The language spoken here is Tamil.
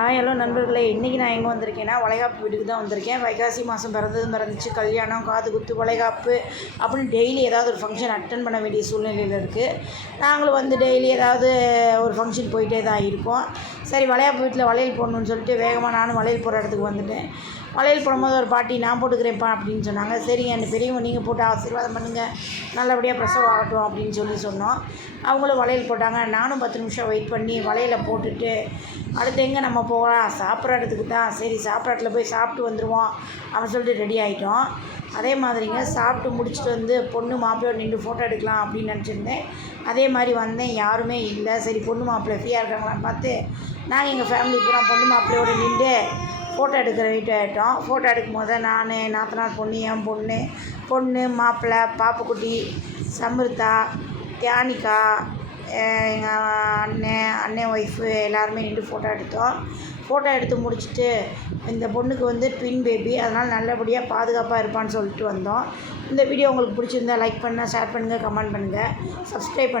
ஹாய் ஹலோ நண்பர்களே. இன்றைக்கி நான் எங்கே வந்திருக்கேன்னா வளைகாப்பு வீட்டுக்கு தான் வந்திருக்கேன். வைகாசி மாதம் பிறந்ததும் பிறந்துச்சு. கல்யாணம் காது குத்து வளைகாப்பு அப்படின்னு டெய்லி ஏதாவது ஒரு ஃபங்க்ஷன் அட்டன் பண்ண வேண்டிய சூழ்நிலையில் இருக்குது நாங்களும் வந்து டெய்லி ஏதாவது ஒரு ஃபங்க்ஷன் போயிட்டே தான் இருக்கோம். சரி வளையா வீட்டில் வளையல் போடணுன்னு சொல்லிட்டு வேகமாக நானும் வளையல் போடுற இடத்துக்கு வந்துட்டேன். வளையல் போடும்போது ஒரு பாட்டி நான் போட்டுக்கிறேன்ப்பா அப்படின்னு சொன்னாங்க. சரிங்க அந்த பெரியவங்க நீங்கள் போட்டு ஆசீர்வாதம் பண்ணுங்கள் நல்லபடியாக பிரசவம் ஆகட்டும் அப்படின்னு சொல்லி சொன்னோம். அவங்களும் வளையல் போட்டாங்க. நானும் பத்து நிமிஷம் வெயிட் பண்ணி வளையலை போட்டுட்டு அடுத்து எங்கே நம்ம போகலாம்? சாப்பிட்ற இடத்துக்கு தான். சரி சாப்பிட்ற இடத்துல போய் சாப்பிட்டு வந்துடுவோம் அப்படின்னு சொல்லிட்டு ரெடி ஆகிட்டோம் அதே மாதிரிங்க சாப்பிட்டு முடிச்சுட்டு வந்து பொண்ணு மாப்பிள்ளையோட நின்று ஃபோட்டோ எடுக்கலாம் அப்படின்னு நினச்சிருந்தேன். அதே மாதிரி வந்தேன் யாருமே இல்லை. சரி பொண்ணு மாப்பிள்ளை ஃப்ரீயாக இருக்காங்களான்னு பார்த்து நாங்கள் எங்கள் ஃபேமிலி பூரா பொண்ணு மாப்பிள்ளையோட நின்று ஃபோட்டோ எடுக்கிற வீட்டு ஆகிட்டோம் ஃபோட்டோ எடுக்கும் போது நான் நாத்தனார் பொண்ணு என் பொண்ணு பொண்ணு மாப்பிள்ளை பாப்புக்குட்டி சம்ருதா தியானிகா எங்கள் அண்ணன் அண்ணன் ஒய்ஃபு எல்லாருமே நின்று ஃபோட்டோ எடுத்தோம். ஃபோட்டோ எடுத்து முடிச்சுட்டு இந்த பொண்ணுக்கு வந்து ட்வின் பேபி அதனால் நல்லபடியாக பாதுகாப்பாக இருப்பான்னு சொல்லிட்டு வந்தோம். இந்த வீடியோ உங்களுக்கு பிடிச்சிருந்தா லைக் பண்ணுங்கள் ஷேர் பண்ணுங்கள் கமெண்ட் பண்ணுங்கள் சப்ஸ்கிரைப் பண்ணுங்கள்